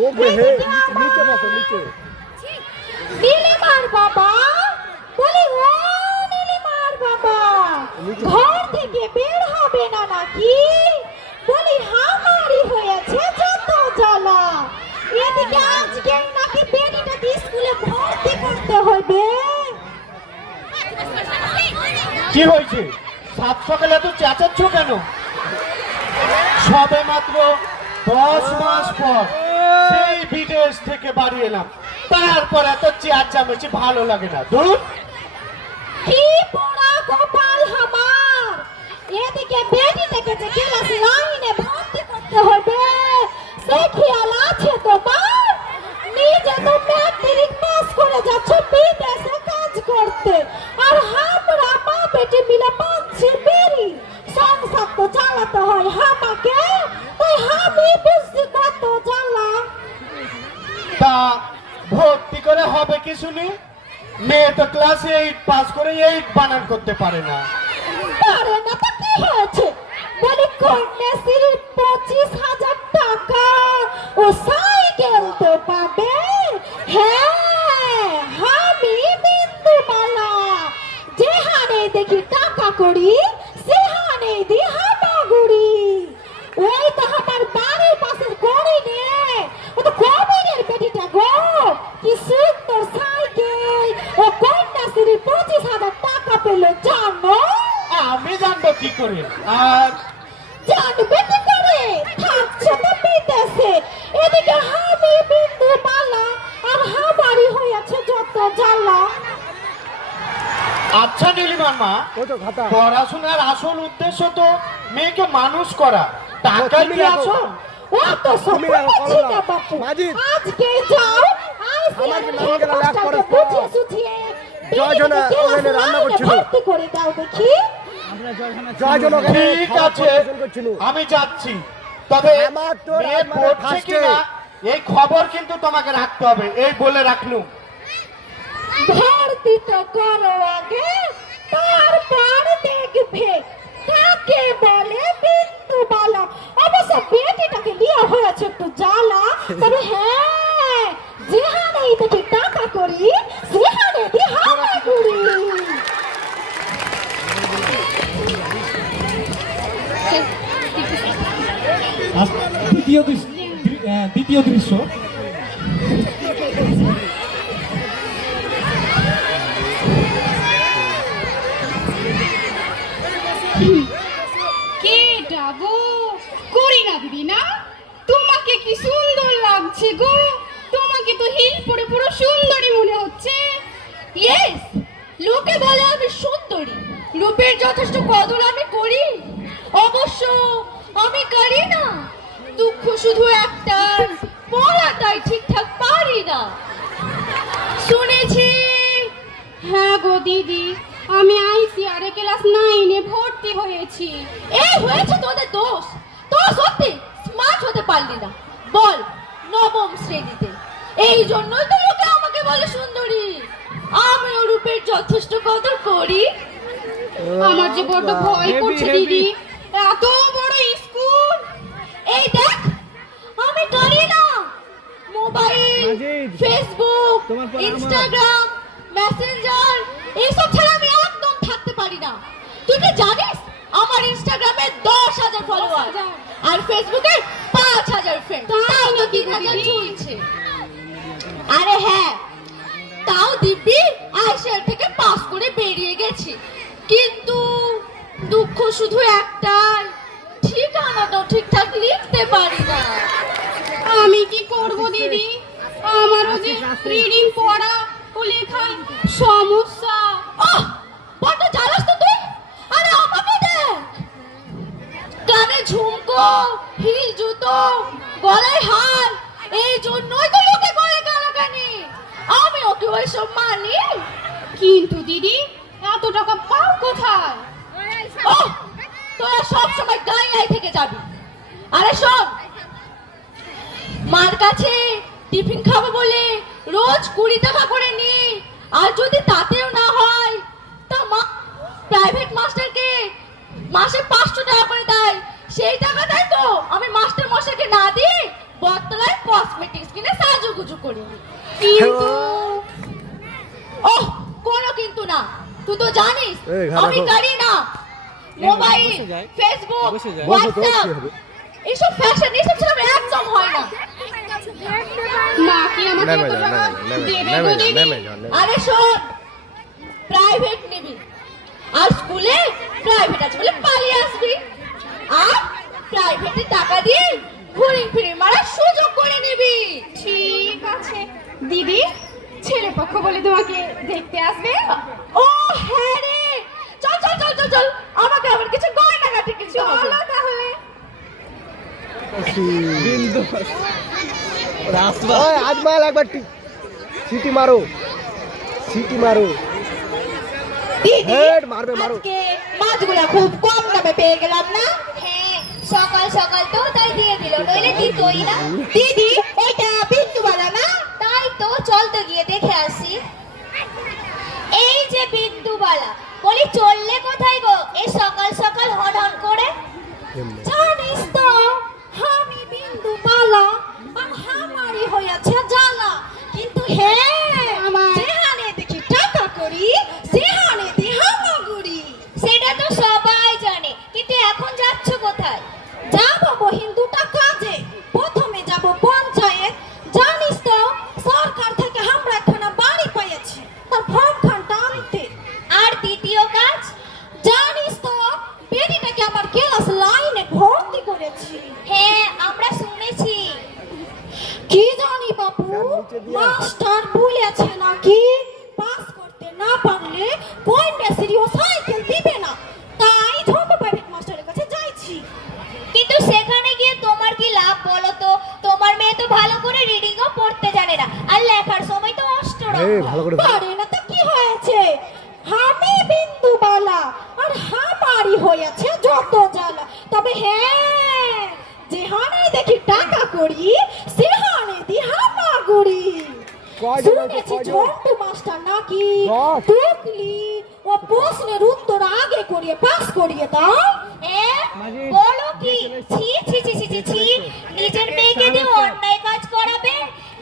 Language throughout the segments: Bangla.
বকবে হে নিচে বসো নিচে। নীলিমার বাবা বলি ও নীলিমার বাবা ঘর থেকে বের হবে না নাকি? বলি হামারি হয়েছে যত জ্বালা। এদিকে আজকে নাকি বেটিটাকে স্কুলে ভর্তি করতে হবে। কি হয়েছে? সাত সকালে এত চেঁচাচ্ছ কেন? সবে মাত্র দশ মাস পর। সেই বিদেশ থেকে বাড়ি এলাম। তারপর এত চেয়ার ভালো লাগে না। ধরুন বিদেশে কাজ করতে। আর আমরা মা বেটি মিলে পাচ্ছি বেরি সংসার তো চালাতে হয় আমাকে। তাই কত জ্বালা তা ভর্তি করে হবে কি শুনি? মেয়ে তো ক্লাস এইট পাস করে এইট বানান করতে পারে না। পারে না তো কি হয়েছে? বলি কন্যাশ্রীর পঁচিশ হাজার টাকা। ও সাইকেল তো পাবে। হ্যাঁ আমি বিন্দু মালা যেহানে দেখি টাকা করি সেহানে দি হামাগুড়ি ওই তো আমার বাড়ির পাশের গড়ি নে ও তো কবিরের বেটিটা গো কি সুন্দর সাইকেল ও কন্যাশ্রী পঁচিশ হাজার টাকা পেল জানো আমি জানব কি করে আর জানবে কি করে থাকছে তো বিদেশে এদিকে আমি বিন্দু মালা আর হামারি হয়েছে যত জ্বালা আচ্ছা নীলিমার মা পড়াশোনার আসল উদ্দেশ্য তো মেয়েকে মানুষ করা টাকা কি। আসল সব। বাপু আজকে যাও করো তো। রান্না করছিল। করে দাও দেখি ঠিক আছে আমি যাচ্ছি। তবে মেয়ে পড়ছে কিনা এই খবর কিন্তু তোমাকে রাখতে হবে। এই বলে রাখলুম। ভর্তি তো করো আগে তারপর দেখবে। কাকে বলে বিন্দু বালা। অবশ্য বেটিটাকে বিয়ে হয়েছে একটু জ্বালা তবে হ্যাঁ যেহানে দেখি টাকা করি সেহানে দি হামা করি। দ্বিতীয় দ্বিতীয় দৃশ্য। কে ডাগো করি না দিদি, না? তোমাকে কি সুন্দর লাগছে গো? তোমাকে তো হিল পরে পুরো সুন্দরী মনে হচ্ছে। ইয়েস লোকে বলে আমি সুন্দরী। রূপের যথেষ্ট কদর আমি করি। অবশ্য আমি করি না। দুঃখ শুধু একটা পড়াটাই ঠিকঠাক পারি না। শুনেছি। হ্যাঁ গো দিদি আমি আইসিআর ক্লাস নাইনে ভর্তি হয়েছি। এই হয়েছে তোদের দোষ। তোরা সত্যি স্মার্ট হতে পারলি না। বল নবম শ্রেণীতে। এই জন্যই তো লোকে আমাকে বলে সুন্দরী। আমি ও রূপের যথেষ্ট কদর করি। আমার যে বড্ড ভয় করছে দিদি এত বড় এই দেখ আমি করি না। Mobile Facebook. ইনস্টাগ্রাম মেসেঞ্জার এইসব ছাড়া আমি একদম থাকতে পারি না। তুই কি জানিস? আমার ইনস্টাগ্রামে দশ হাজার ফলোয়ার আর ফেসবুকে পাঁচ হাজার ফ্রেন্ড তাও তো তিন হাজার চলছে। আরে হ্যাঁ তাও দিব্যি আইসিআর থেকে পাস করে বেরিয়ে গেছি। কিন্তু দুঃখ শুধু একটাই। ঠিকানাটাও ঠিকঠাক লিখতে পারি না। আমি কি করব দিদি? আমারও যে রিডিং পড়া ও লেখায় সমস্যা। আহ বড় জ্বালাস তো তুই। আরে আমাকে দেখ কানে ঝুমকো হিল জুতো গলায় হার এই জন্যই তো লোকে বলে কানাকানি। আমি ওকে ওইসব মানি। কিন্তু দিদি এত টাকা পাও কোথায়? ও তোরা সবসময় গাই নাই থেকে যাবি। আরে শোন মার কাছে টিফিন খাব বলে রোজ কুড়ি টাকা করে নি আর যদি তাতেও না হয় তা মা প্রাইভেট মাস্টারকে মাসে পাঁচশো টাকা করে দেয়। সেই টাকাটাই তো আমি মাস্টার মশাইকে না দিয়ে বটতলায় কসমেটিক্স কিনে সাজুগুজু করি। কিন্তু ওহ কোনো কিন্তু না। তুই তো জানিস আমি করি না। বসে তো হোয়াটসঅ্যাপ কি ফ্যাশন এইসব ছাড়া একদম হয় না। মা কি আমাকে আরে শোন প্রাইভেট নিবি। আর স্কুলে প্রাইভেট আছে বলে পালিয়ে আসবি। আর প্রাইভেটে টাকা দিয়ে ঘুরি ফিরি মারার সুযোগ করে নিবি। ঠিক আছে। দিদি ছেলে পক্ষ বলে তোমাকে দেখতে আসবে। ও হ্যাঁ রে চল চল চল চল চল আমাকে আবার কিছু গয়না কাটি কিছু চলো তাহলে বিন্দু রাস্তা ওই আজমাল একবার সিটি মারো সিটি মারো হেড মারবে মারো মাছগুলা খুব কম দামে পেয়ে গেলাম না? সকাল সকাল তো তাই দিয়ে দিল। নইলে দিতই না। দিদি ওইটা বিন্দুবালা না? তাই তো চল তো গিয়ে দেখে আসি। এই যে বিন্দুবালা বলি চললে কোথায় গো? এই সকাল সকাল হন হন করে জানিস তো আমি বিন্দু বালা আর আমারই হয়েছে জ্বালা কিন্তু হে আমার- যেহানে দেখি টাকা করি সেহানে দি হামাগুড়ি সেটা তো সবাই জানে কিন্তু এখন যাচ্ছ কোথায় যাব বহিন দুটা কাজে প্রথমে যাব পঞ্চায়েত জানিস তো সরকার থেকে আমরা এখানে বাড়ি পেয়েছি তার ফর্ম খানটা আনতে আর দ্বিতীয় কাজ জানিস তো বেটিটাকে আমার ক্লাস লাইনে ভর্তি করেছি হ্যাঁ আমরা শুনেছি কি জানি বাপু? মাস্টার বলেছে নাকি পাস করতে না পারলে কন্যাশ্রী ও সাইকেল দিবে না? তাই ছোট প্রাইভেট মাস্টারের কাছে যাইছি। কিন্তু সেখানে গিয়ে তোমার কি লাভ বলো তো? তোমার মেয়ে তো ভালো করে রিডিংও পড়তে জানে না। আর লেখার সময় তো অষ্টরা এই ভালো করে পারে না তো কি হয়েছে আমি বিন্দু বালা আর আমারই হয়েছে যত জ্বালা তবে হ্যাঁ যেহানে দেখি টাকা করি সেহানে দি হামাগুড়ি কয়জন আছে, শুনেছি কয়জন? ঝন্টু মাস্টার নাকি। টুকলি ও প্রশ্নের উত্তর আগে করিয়ে পাস করিয়ে দাও। এ, বলো কি? ছি ছি ছি ছি ছি নিজের মেয়েকে দিয়ে অন্যায় কাজ করাবে?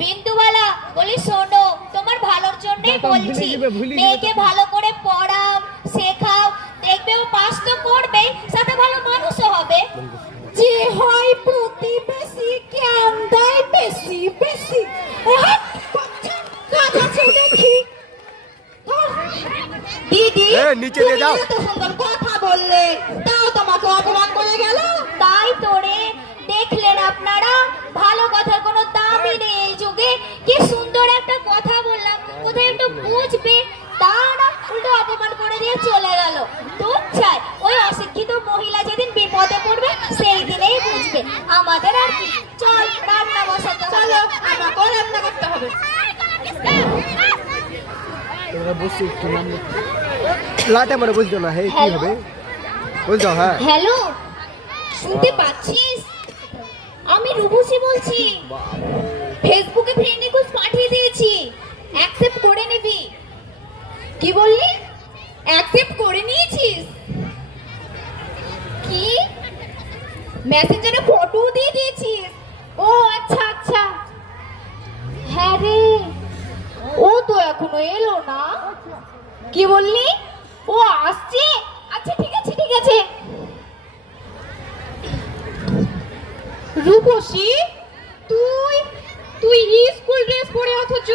বিন্দুবালা বলি শোনো তোমার ভালোর জন্যই বলছি মেয়েকে ভালো করে পড়াও শেখাও দেখবে ও পাস তো করবেই সাথে ভালো মানুষও হবে। যে হয় প্রতিবেশী জ্ঞান দেয় বেশি বেশি। কাজ আছে দেখি। দিদি এ, নিচে দিয়ে যাও। তুমি এত সুন্দর কথা বললে। তাও তোমাকে অপমান করে গেল? তাই তোরে দেখলেন আপনারা? ভালো কথার কোনো দামই নেই এই যুগে। কি সুন্দর একটা কথা বললাম। কোথায় একটু বুঝবে? তা না উল্টো অপমান করে দিয়ে চলে গেল। দুধ চাই ওই অশিক্ষিত মহিলা যেদিন বিপদে পড়বে সেই দিনেই বুঝবে। আমাদের আর কি। চল রান্না বসাতে চলো আমাকেও রান্না করতে হবে। একটু লাটে মানে বুঝছ না হে কি হবে? বুঝছ হ্যাঁ। হ্যালো শুনতে পাচ্ছিস? আমি রুবুসি বলছি। ফেসবুকে ফ্রেন্ড রিকোয়েস্ট পাঠিয়ে দিয়েছি। অ্যাকসেপ্ট করে নিবি। কি বললি? অ্যাকসেপ্ট করে নিয়েছিস? কি? মেসেঞ্জারে ফটো দিয়ে এখনও এলো না? কি বললি? ও আসছে? আচ্ছা ঠিক আছে ঠিক আছে। রূপসী, তুই তুই স্কুল ড্রেস পরে অথচ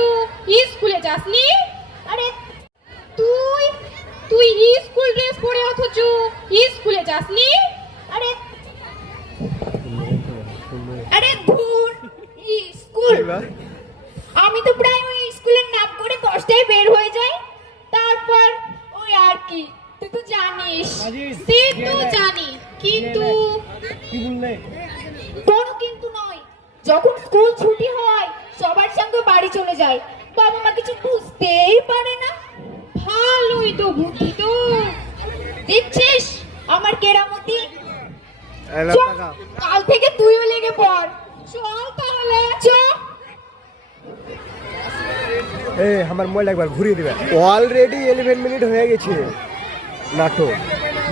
স্কুলে যাসনি আরে তুই তুই স্কুল ড্রেস পরে অথচ স্কুলে যাসনি আরে আরে ধুর স্কুল আমি তো প্রায় ওই স্কুলের নাম করে দশটায় বের হয়ে যাই তারপর ওই আর কি তুই তো জানিস মাজিদ, সে তো জানি কিন্তু কি বললে কোনো কিন্তু নয় যখন স্কুল ছুটি হয় সবার সঙ্গে বাড়ি চলে যায় বাবা মা কিছু বুঝতেই পারে না ভালোই তো বুদ্ধি তো দেখছিস আমার কেরামতি? কাল থেকে তুইও লেগে পড়। চল তাহলে চল। এই আমার মোবাইল একবার ঘুরিয়ে দিবে। অলরেডি ইলেভেন মিনিট হয়ে গেছে। নাটক।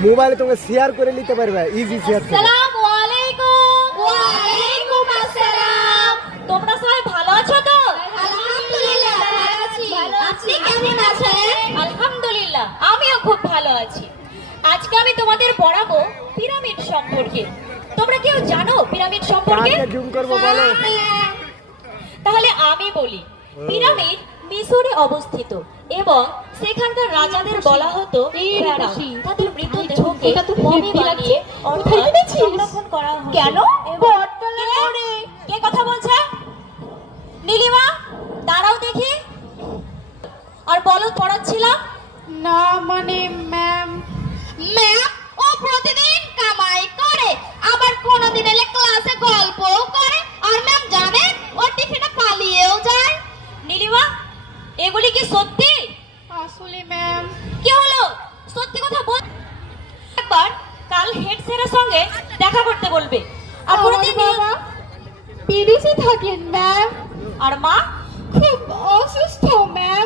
মোবাইলে তোমাকে শেয়ার করে নিতে পারবে ইজি শেয়ার আলাইকুম। আসসালাম। তোমরা সবাই ভালো আছো তো? আলহামদুলিল্লাহ ভালো আছি। আপনি কেমন আছেন? আলহামদুলিল্লাহ আমিও আজকে আমি তোমাদের পড়াবো পিরামিড সম্পর্কে। তোমরা কেউ জানো পিরামিড সম্পর্কে? তাহলে আমি বলি। পিরামিড মিশরে অবস্থিত এবং সেখানকার রাজাদের বলা হতো তাদের মৃতদেহকে মমি বানিয়ে অর্থাৎ সংরক্ষণ করা হতো কেন? এবং- কে? কে কথা বলছে? নীলিমা দাঁড়াও দেখি। আর বলো পড়াচ্ছিলাম? না মানে ম্যাম ম্যাম ও প্রতিদিন কামাই করে। আবার কোনোদিন এলে ক্লাসে গল্পও করে। আর ম্যাম জানেন ও টিফিনে পালিয়েও যায়। নীলিমা এগুলি কি সত্যি? আসলে ম্যাম কি হলো? সত্যি কথা বল। একবার কাল হেড স্যারের সঙ্গে দেখা করতে বলবে। আর প্রতিদিন বাবা বিদেশে থাকেন ম্যাম আর মা? খুব অসুস্থ ম্যাম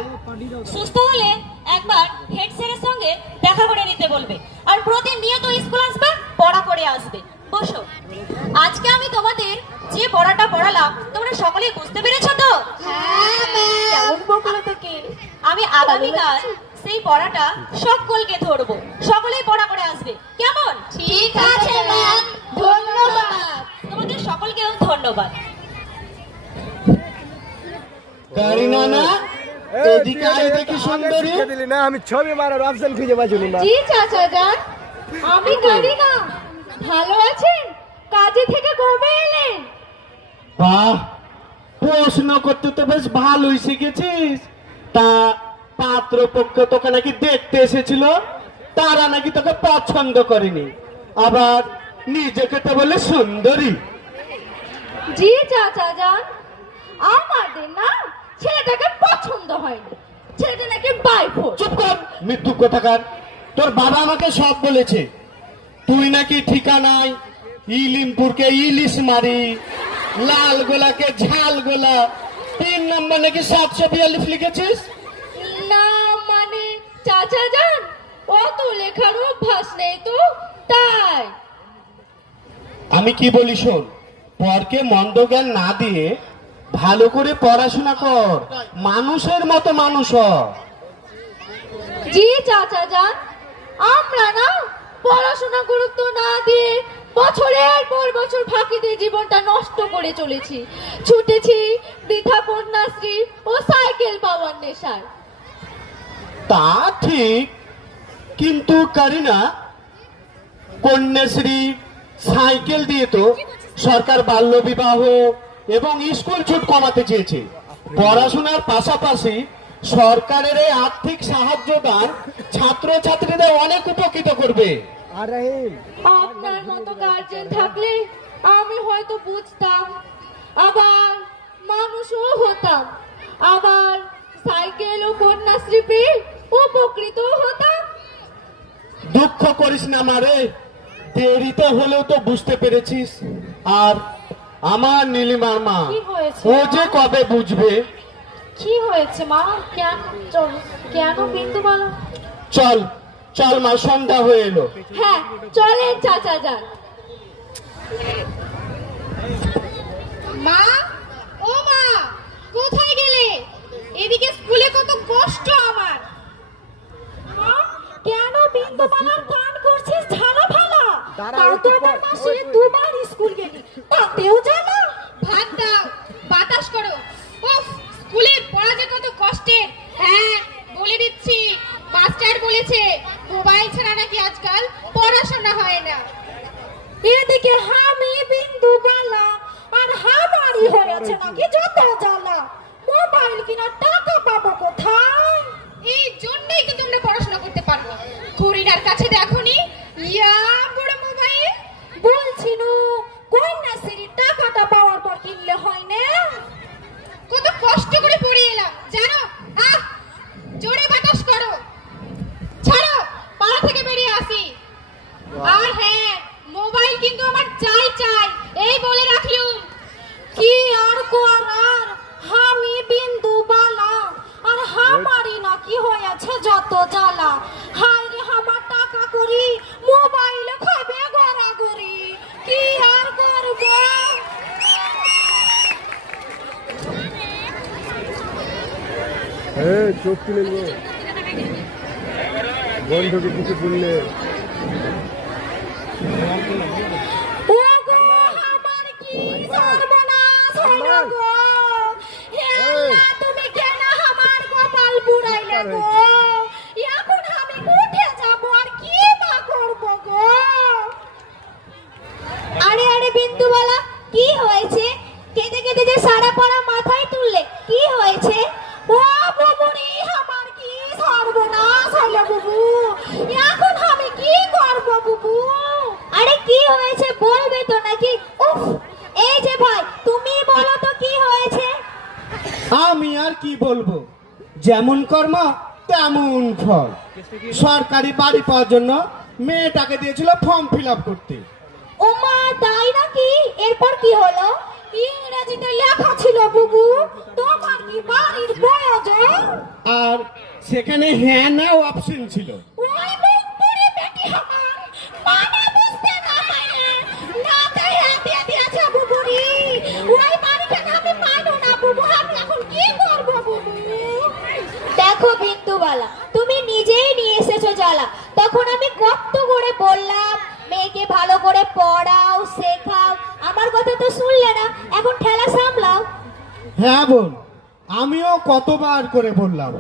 সুস্থ হলে একবার হেড স্যারের সঙ্গে দেখা করে নিতে বলবে। আর প্রতিনিয়ত স্কুল আসবে পড়া করে আসবে। বসো। আজকে আমি তোমাদের যে পড়াটা পড়ালাম তোমরা সকলে বুঝতে পেরেছ তো? তোকে? আমি আগামীকাল সেই পড়াটা সকলকে ধরবো। সকলেই পড়া করে আসবে। কেমন? ঠিক আছে ম্যাম ধন্যবাদ। তোমাদের সকলকেও ধন্যবাদ। কারিনা না? এদিকে আয় দেখি সুন্দরী। দিলি না? আমি ছবি মারার অপশন খুঁজে পাচ্ছি না। জি চাচা যান। আমি জানি না। ভালো আছেন? কাজে থেকে কবে এলেন? বাহ প্রশ্ন করতে তো বেশ ভালোই শিখেছিস। তা পাত্র পক্ষ তোকে নাকি দেখতে এসেছিল? তারা নাকি তোকে পছন্দ করেনি। আবার নিজেকে তো বলে সুন্দরী। জি চাচা যান। আমাদের না ছেলেটাকে পছন্দ হয়নি। ছেলেটা নাকি বাইফোর চুপ কর মৃত্যু কোথাকার তোর বাবা আমাকে সব বলেছে। তুই নাকি ঠিকানায় ইলিমপুরকে ইলিশ মারি লাল গোলাকে ঝাল গোলা। তিন নম্বর নাকি সাতশো বিয়াল্লিশ লিখেছিস? না মানে চাচা যান অত লেখার অভ্যাস নেই তো তাই। আমি কি বলি শোন পরকে মন্দ জ্ঞান না দিয়ে ভালো করে পড়াশোনা কর। মানুষের মতো মানুষ জি চাচা যান আমরা না পড়াশোনা গুরুত্ব না দিয়ে বছরের পর বছর ফাঁকি দিয়ে জীবনটা নষ্ট করে চলেছি। ছুটেছি বৃথা কন্যাশ্রী ও সাইকেল পাওয়ার নেশায়। তা ঠিক কিন্তু কারিনা কন্যাশ্রী সাইকেল দিয়ে তো সরকার বাল্য বিবাহ এবং স্কুল ছুট কমাতে চেয়েছে। পড়াশোনার পাশাপাশি সরকারের এই আর্থিক সাহায্য দান ছাত্রছাত্রীদের অনেক উপকৃত করবে। আপনার মতো গার্জেন থাকলে আমি হয়তো বুঝতাম আবার মানুষও হতাম আবার সাইকেল ও কন্যাশ্রী পেয়ে উপকৃত হতাম। দুঃখ করিস না মারে দেরিতে হলেও তো বুঝতে পেরেছিস। আর আমার নীলিমার মা কি হয়েছে? ও যে কবে বুঝবে? কি হয়েছে মা? কেন চল- কেন বিন্দু বলো? চল চল মা সন্ধ্যা হয়ে এলো। হ্যাঁ চলেন চাচা যান মা ও মা কোথায় গেলে? এদিকে স্কুলে কত কষ্ট আমার। মা, কেন বিন্দু ঝালা ফালা দাঁড়া, তাও একটু তো পর। আমার মাসে দুবার স্কুল গেলি। তাতেও জানা ভাত দাও বাতাস করো। উফ স্কুলে পড়া যে কত কষ্টের। হ্যাঁ বলে দিচ্ছি মাস্টার বলেছে মোবাইল ছাড়া নাকি আজকাল পড়াশোনা হয় না। এদিকে হামি বিন্দু বালা আর হামারি হয়েছে নাকি যত জ্বালা। মোবাইল কিনা টাকা পাবো কোথায় এই জন্যই তো তোমরা পড়াশোনা করতে পারো না হরিণার কাছে দেখোনি ইয়া বড় মোবাইল বলছি নু কন্যাশ্রীর টাকাটা পাওয়ার পর কিনলে হয় না কত কষ্ট করে পড়ে এলাম জানো আহ জোরে বাতাস করো ছাড়ো পাড়া থেকে বেরিয়ে আসি আর হ্যাঁ মোবাইল কিন্তু আমার চাই চাই এই বলে রাখলুম কি আর করার হামি বিন্দু বালা আর হামারি নাকি হয়েছে যত জ্বালা, হায় রে আমার টাকা করি, মোবাইল খাবে গড়াগড়ি, কি আর করব? চোখ তুলে বন্ধুকে কিছু বললে ওগো আমার কি সর্বনাশ হইল গো হে আল্লাহ, তুমি কেন আমার কপাল পুরাইলে গো এখন আমি উঠে যাব আর কি বা করব গো আরে আরে বিন্দুবালা কি হয়েছে কেঁদে কেঁদে যে সারা পড়া মাথায় তুললে কি হয়েছে ও বুবুরি আমার কি সর্বনাশ হইল বুবু এখন আমি কি করব বুবু আরে কি হয়েছে বলবে তো নাকি উফ এই যে ভাই তুমি বলো তো কি হয়েছে আমি আর কি বলব যেমন কর্ম তেমন ফল। সরকারি বাড়ি পাওয়ার জন্য মেয়েটাকে দিয়েছিল ফর্ম ফিল আপ করতে। ওমা তাই নাকি? এরপর কি হলো? ইংরেজিতে লেখা ছিল বুবু? তোমার কি বাড়ির প্রয়োজন? আর সেখানে হ্যাঁ না অপশন ছিল ওই বুবুরি বেটি আমার মানে বুঝতে না পারে না তাই হাতে দিয়েছে বুবুরি ওই বাড়িটা না আমি পাইবো না বুবু আমি এখন কি করব বুবু দেখো বিন্দুবালা তুমি নিজেই নিয়ে এসেছ জ্বালা। তখন আমি কত করে বললাম মেয়েকে ভালো করে পড়াও শেখাও। আমার কথা তো শুনলে না এখন ঠেলা সামলাও। হ্যাঁ বোন আমিও কতবার করে বললাম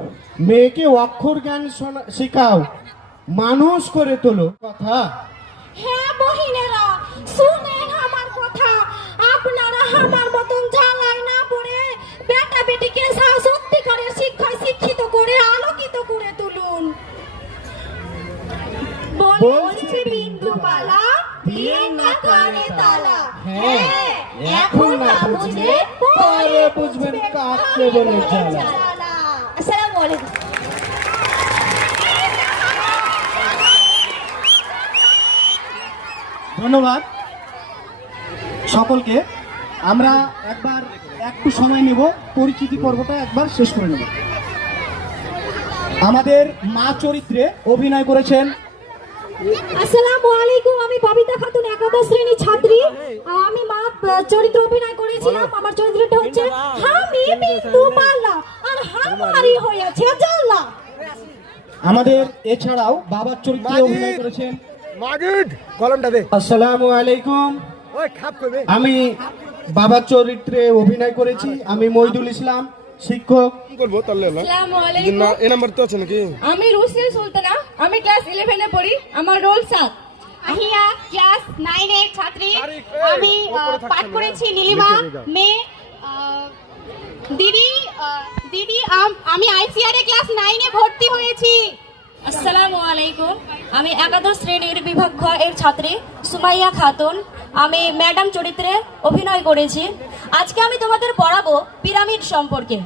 মেয়েকে অক্ষর জ্ঞান শেখাও মানুষ করে তোলো। কথা। হ্যাঁ বহিনেরা শুনেন আমার কথা। আপনারা আমার মতন জ্বালায় না পড়ে বেটা বেটিকে সত্যিকারের শিক্ষায় শিক্ষিত করে আলোকিত করে তুলুন। বলছে বিন্দুবালা দিন না কানে তালা। হ্যাঁ এখন না বুঝলে পরে বুঝবেন কাকে বলে জ্বালা। আসসালামু আলাইকুম। ধন্যবাদ সকলকে। আমরা একবার একটু সময় নেব পরিচিতি পর্বটা একবার শেষ করে নেব। আমাদের মা চরিত্রে অভিনয় করেছেন। আসসালামু আলাইকুম আমি ববিতা খাতুন একাদশ শ্রেণির ছাত্রী। আমি মা চরিত্র অভিনয় করেছিলাম। আমার চরিত্রটা হচ্ছে হামি বিন্দু মালা। আর হামারি হয়েছে জালা। আমাদের এছাড়াও বাবার চরিত্রে অভিনয় করেছেন। মাজিদ! কলমটা দে। আসসালামু আলাইকুম। ওই খাপ করবে। আমি বাবার চরিত্রে অভিনয় করেছি। আমি মইদুল ইসলাম। শিক্ষক। কি করব তাহলে না? এ নাম্বার তো আছে নাকি? আমি রুসিল সুলতানা আমি ক্লাস ইলেভেনে পড়ি আমার রোল সাত আহিয়া ক্লাস নাইনের ছাত্রী। আমি পাঠ করেছি নীলিমা আহ, দিদি দিদি আম- আইসিআর এ ক্লাস নাইনে ভর্তি হয়েছি। আসসালামু আলাইকুম। আমি একাদশ শ্রেণির বিভাগ খ এর ছাত্রী সুমাইয়া খাতুন। আমি ম্যাডাম চরিত্রে অভিনয় করেছি। আজকে আমি তোমাদের পড়াবো পিরামিড সম্পর্কে।